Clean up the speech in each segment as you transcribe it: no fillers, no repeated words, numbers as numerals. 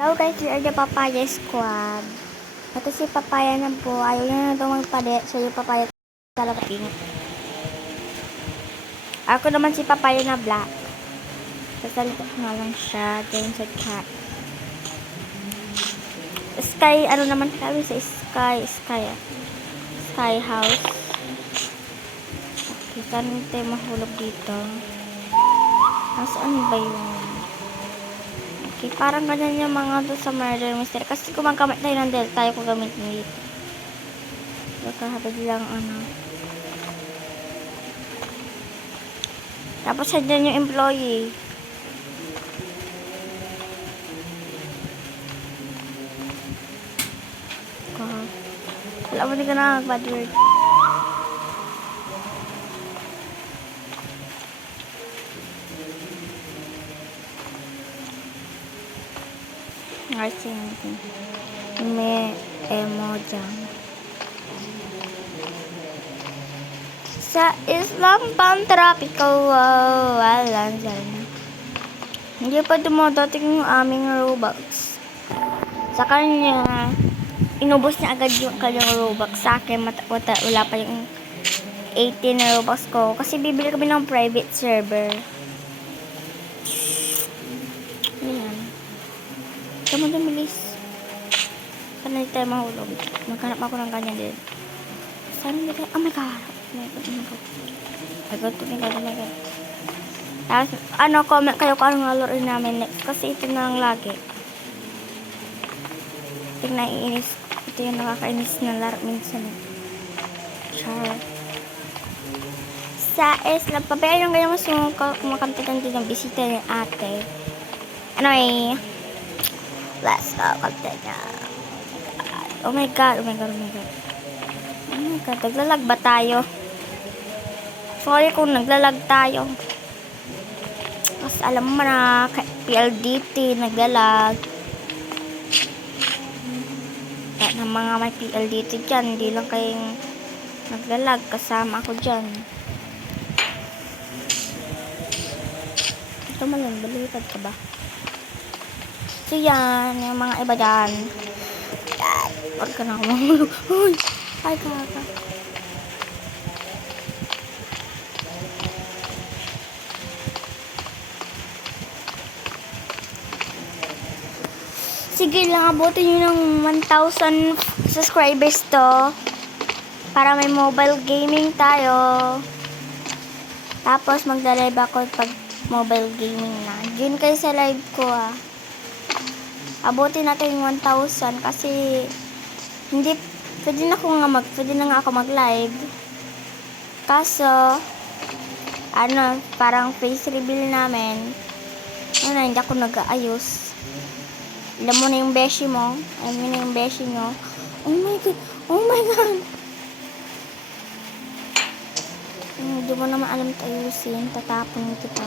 Hello guys, we are the Papaya Squad. Ito si Papaya na po. Ayaw niya na daw magpalit. So yung Papaya talaga pink. Ako naman si Papaya na black. Sasalita ko nga lang siya. Then sa cat. Sky, ano naman sabi sa Sky house. Okay, saan tayo mahulog dito? Nasaan ba yun? Okay, parang ganyan yung mga doon sa murder mystery. Kasi kung magkamit tayo ng delta, tayo ko gamitin dito. Baka lang ano. Tapos siya dyan yung employee. Wala mo, di ka na bad word. Ngarsin natin. May emojan. Sa Islam Pan-Tropical walang sana. Hindi pa dumadating yung aming Robux. Sa kanya, inubos niya agad yung kanyang Robux. Sa akin, wala pa yung 18 na Robux ko. Kasi bibili kami ng private server. Ayan. Kamu dumilis. Saan na tayo mahulog? Maghanap ako ng kanya din. Saan na tayo? Oh my god. Oh my god. Tapos, comment kayo kung anong laruin namin next. Kasi ito na lang lagi. Ito yung naiinis. Ito yung nakakainis na laro minsan. Char. Sa Islam, pabayaan yung ganyan mas kumakampitan din ng bisita ni ate. Anyway, let's go. Oh my god. Naglalag ba tayo? Sorry kung naglalag tayo. Kasi alam mo na, PLDT, naglalag. Kaya ng mga may PLDT dyan, hindi lang kayong naglalag. Kasama ako dyan. Ito malang, baliktad ka ba? So yan, yung mga iba dyan. Yan, huwag ka na ako mahulog. Uy, ay kaka. Sige lang, abutin nyo ng 1,000 subscribers to. Para may mobile gaming tayo. Tapos magda-live ako pag mobile gaming na. Join kayo sa live ko Abutin natin yung 1,000 kasi hindi pwede na nga ako mag-live. Kaso parang face reveal namin. Hindi ako nag-aayos. Alam mo na yung beshi mo. Alam mo na yung beshi nyo. Oh my god. Hindi mo naman alam ayusin. Tatapon kita.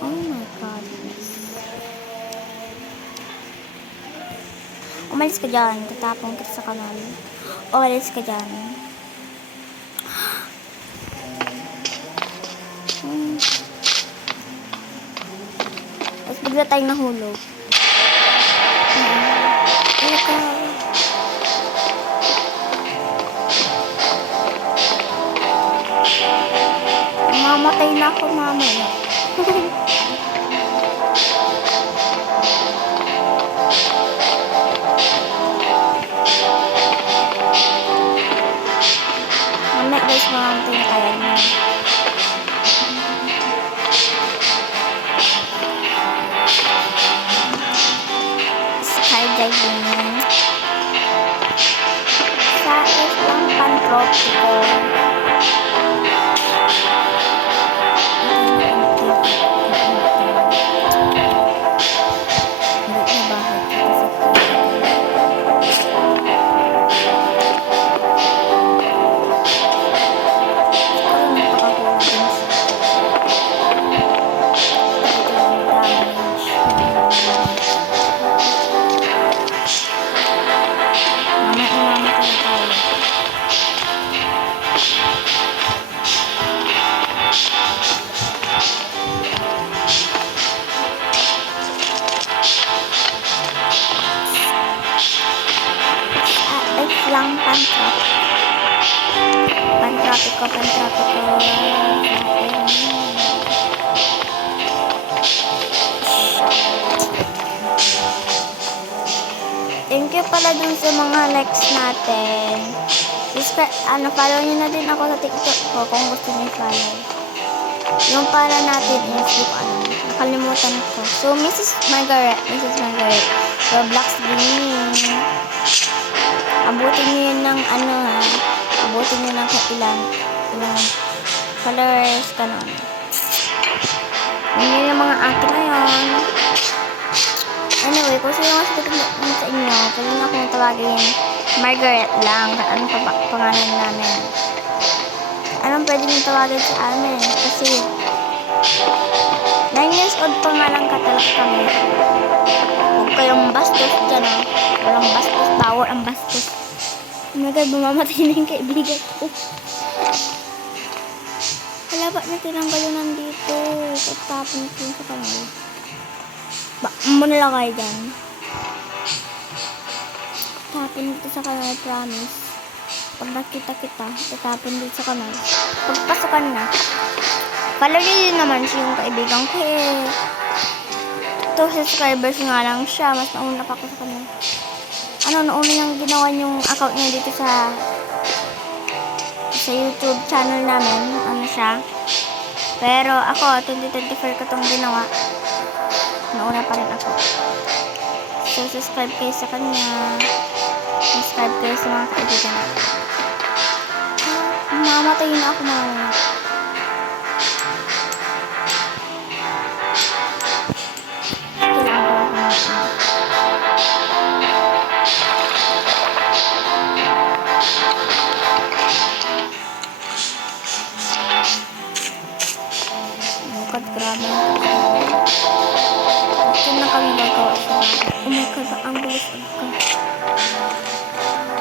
Oh my god. Umalis ka dyan. Tatapon kita sa kanal. Umalis ka dyan. Tapos bigla tayong nahulog. Mamatay na ako mamaya. Mamaya guys, mamatay na kaya niya. Skydiving sa Islam Pan-Tropical. Pantropical. Thank you pala dun sa mga likes natin. Follow nyo na din ako sa TikTok ko kung gusto nyo follow. Yung para natin is nakalimutan ko. So, Mrs. Margaret, Roblox Gaming. Abutin nyo yun ng abutin nyo ng ilang followers ka nun. Yun yung mga ate ngayon. Anyway, kung sino mas gusto sa inyo, pwede na akong tawagin Margaret lang. Anong pangalan namin? Anong pwede nyo tawagin sa amin? Kasi 9 years old pa nga lang talaga kami. Huwag kayong bastos dyan, oh. Walang bastos, bawal ang bastos. Oh my God, mamamatay na yung kaibigan ko. Wala ba na tinanggal yun nandito? Pagtapon ko sa kanal. Muna lang kayo dyan. Tapon dito sa kanal, promise. Pag nakita kita, tatapon dito sa kanal. Pagpasukan na. Follow nyo din naman siya yung kaibigan ko eh. 2 subscribers nga lang siya. Mas nauna pa ako sa kanal. Nauna niyang ginawa yung account niya dito sa YouTube channel namin. Siya. Pero ako, 2024 ko itong ginawa. Nauna pa rin ako. So, subscribe kayo sa kanya. Subscribe kayo sa mga kaibigan natin. Mamatay na ako mamaya. Grabe. Ito na kami gagawa sa oh my God, ang bilis ka.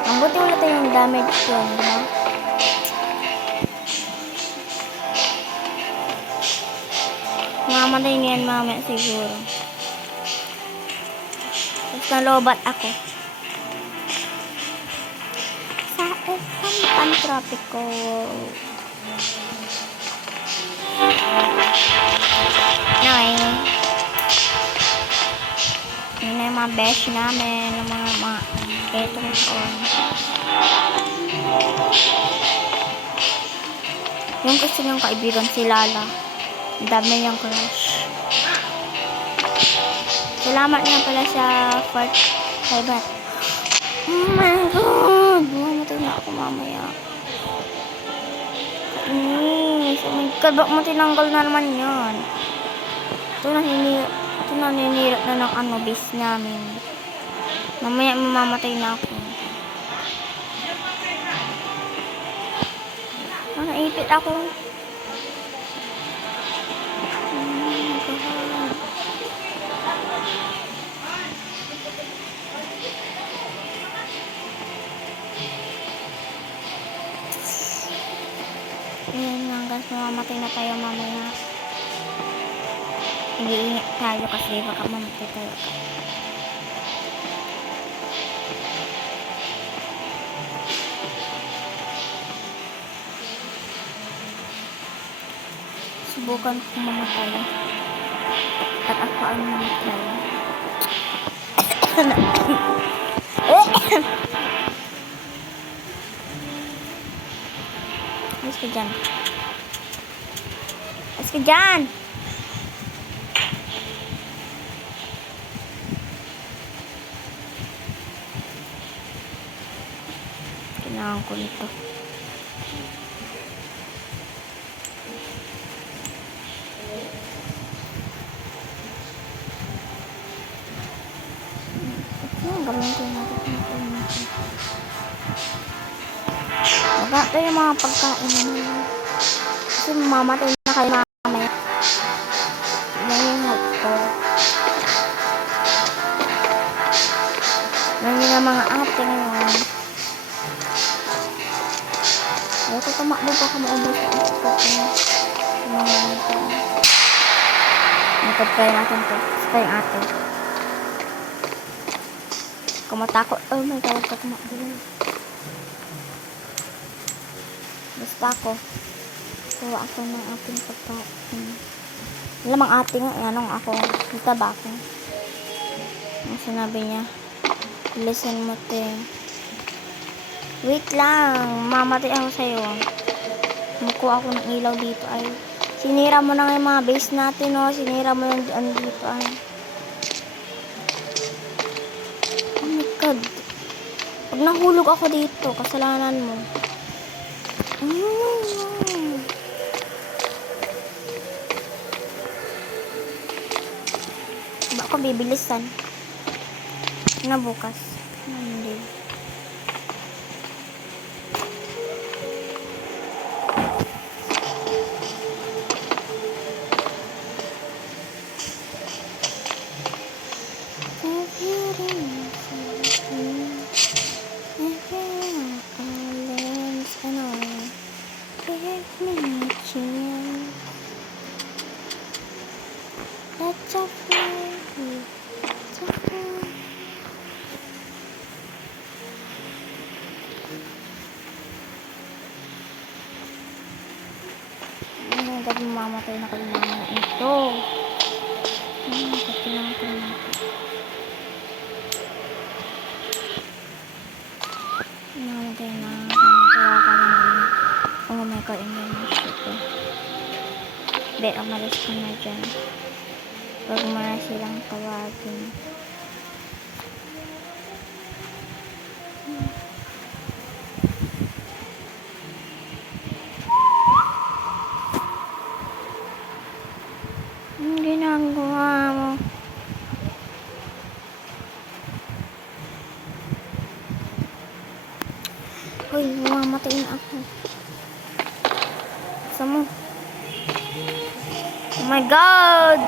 Ang buti wala tayong damage yun, no? Mamatay niyan mamaya siguro. Tapos nalobat ako. Sa isang Pantropico. Yun na yung mga besh namin, yung mga etong taon. Yung gusto niyong kaibigan si Lala. Ang dami niyang crush. Salamat nga pala sa Fiverr. Oh my God! Mamatay na ako mamaya. Oh my God, bak mo tinanggal na naman yan. Ito naninirap na ng base namin. Mamaya mamamatay na ako. Naipit ako. Ayan hanggang mamamatay na tayo mamaya. Hindi ingat tayo kasi baka mamatay tayo. Subukan kong mamatay. At ako ang mamatay. Alis ka dyan. Alis ka dyan! Kailangan ko nito. Gamitin natin ito. Ito yung mga pagkain nila. Kasi mamamatay na kayo mamaya. Yan yung help ko. Yan yung mga ate ngayon. Ito tumakbo pa ka maubos sa ito. Nagpapay natin ito. Ito yung ate. Kung matakot, oh my God, huwag ka tumakbo. Basta ako. Kuha ako ng ating pagkain. Lamang ating, anong ako. Dito ba ako? Ang sinabi niya. Listen mo, te. Wait lang. Mamatay ako sa'yo. Mukuha ako ng ilaw dito ay. Sinira mo na nga yung mga base natin, no? Sinira mo yung ano dito ay. Oh my God. Pag nahulog ako dito, kasalanan mo. Ba ako bibilisan. Na bukas. Hindi. That's a fairy. That's a fairy. Ano, dahil mamamatay na kayo mga ito. Kailangan ko na. Mamamatay na. Kaya ka na. Oh my God, hindi na ito. Be, umalis ko na dyan. Huwag mo na silang tawagin. Ang ginagawa mo. Hoy, mamamatay na ako. Gusto mo? Oh my God!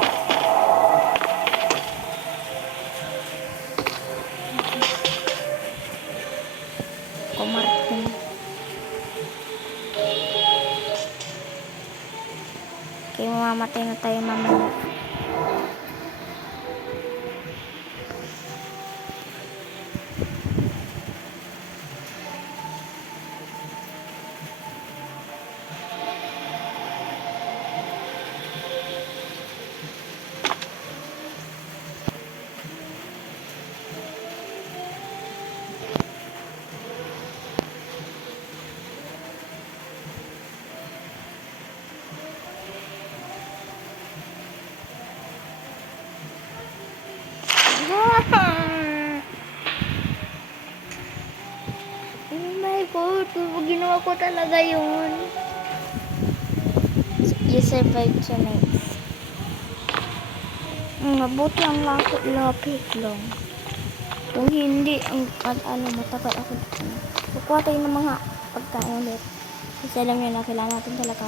Kumartin. Okay, mamamatay na tayo mamaya. Oh my God, kung ginawa ko talaga yun. You survived tonight. Mabuti ang lapit lang. Kung hindi, matagal ako dito. Kukuha tayo ng mga pagkain ulit. Kasi alam nyo na, kailangan natin talaga.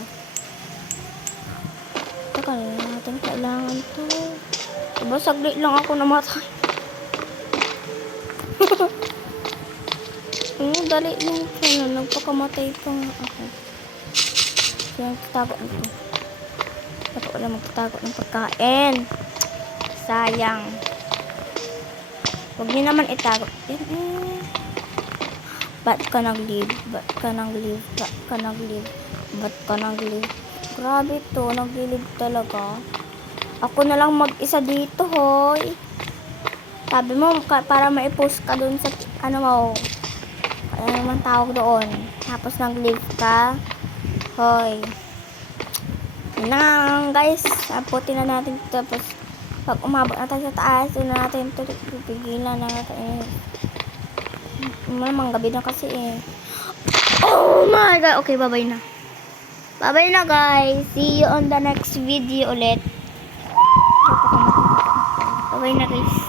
Tagal natin kailangan to. Diba, saglit lang ako namatay. Dali lang siya na. Nagpakamatay pa nga ako. Kaya nagtatago nito. Dapat wala magtatago ng pagkain. Sayang. Huwag niyo naman itago. Ba't ka nag-leave? Ba't ka nag-leave? Ba't ka nag-leave? Ba't ka nag-leave? Grabe to. Nag-leave talaga. Ako na lang mag-isa dito, hoy. Sabi mo, para maipost ka dun sa, ano mo, ano naman tawag doon. Tapos nag-leave ka. Hoy. Yun na guys. Aputin na natin. Tapos, pag umabot na tayo sa taas, doon na natin ito. Pipigilan na natin. Malamang gabi na kasi eh. Oh my God. Okay, bye-bye na. Bye-bye na guys. See you on the next video ulit. Bye-bye na guys.